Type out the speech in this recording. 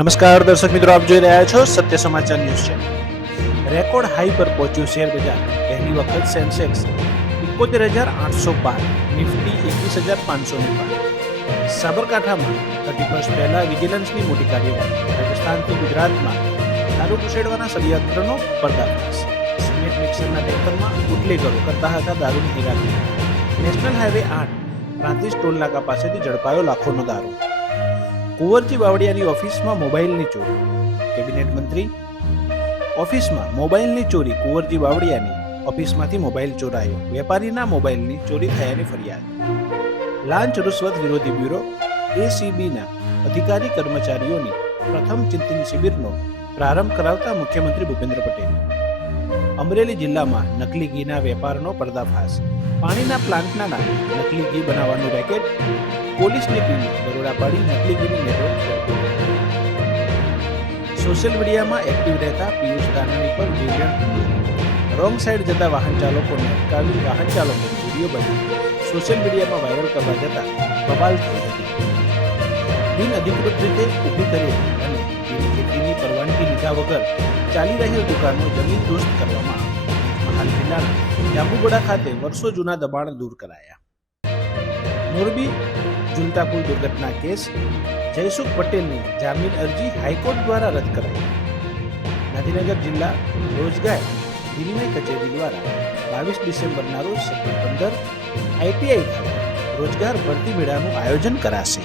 નમસ્કાર દર્શક મિત્રો, આપ જોઈ રહ્યા છો સત્ય સમાચાર ન્યૂઝ ચેનલ. રેકોર્ડ હાઈ પર પહોંચ્યું શેર બજાર. પહેલી વખત સેન્સેક્સ 71,812, નિફ્ટી 21,509. સાબરકાંઠામાં 31 પહેલા વિજિલન્સની મોટી કાર્યવાહી. રાજસ્થાનથી ગુજરાતમાં દારૂ ઘુસેડવાના ષડયંત્રનો પર્દાફાશ. સિમેન્ટ મિક્સરના ટેન્કરમાં બુટલેગરો કરતા હતા દારૂની હેરાફેરી. નેશનલ હાઈવે 8 પ્રાંતિજ ટોલ નાકા પાસેથી ઝડપાયો લાખોનો દારૂ. કુંવરજી બાવળિયાની ઓફિસમાં મોબાઈલની ચોરી. કેબિનેટ મંત્રી ઓફિસમાં મોબાઈલની ચોરી. કુંવરજી બાવળિયાની ઓફિસમાંથી મોબાઈલ ચોરાયો. વેપારીના મોબાઈલની ચોરી થયાની ફરિયાદ. લાંચ રૂશ્વત વિરોધી બ્યુરો ACBના અધિકારી કર્મચારીઓની પ્રથમ ચિંતન શિબિરનો પ્રારંભ કરાવતા મુખ્યમંત્રી ભૂપેન્દ્ર પટેલ. અમરેલી જિલ્લામાં નકલી ઘીના વેપારનો પર્દાફાશ. પાણીના પ્લાન્ટના નામે નકલી ઘી બનાવવાનું રેકેટ. પોલીસની ટીમે દરોડા પાડી નકલી ઘીની નેટવર્ક. સોશિયલ મીડિયામાં એક્ટિવ રહેતા પિયુષ દાનાણી પર વેરિયન્ટ હુમલો. રોંગ સાઈડ જતા વાહન ચાલકોને અટકાવી વાહન ચાલકોનો વિડીયો બનાવી સોશિયલ મીડિયામાં વાયરલ કરવા જતા બબાલ થઈ હતી. બિન અધિકૃત રીતે ઊભી કરેલી અને ખેતીની પરવાનગી લીધા વગર ચાલી રહેલ દુકાનો જમીન દોસ્ત કરવામાં આવી. હાલ જિલ્લાના જાંબુગોડા ખાતે વર્ષો જૂના દબાણ દૂર કરાયા. મોરબી ઝુલતા પુલ દુર્ઘટના કેસ. જયસુખ પટેલની જામીન અરજી હાઈકોર્ટ દ્વારા રદ કરાઈ. ગાંધીનગર જિલ્લા રોજગાર વિનિમય કચેરી દ્વારા 22 ડિસેમ્બરના રોજ સેક્ટર 15 ITI ખાતે રોજગાર ભરતી મેળાનું આયોજન કરાશે.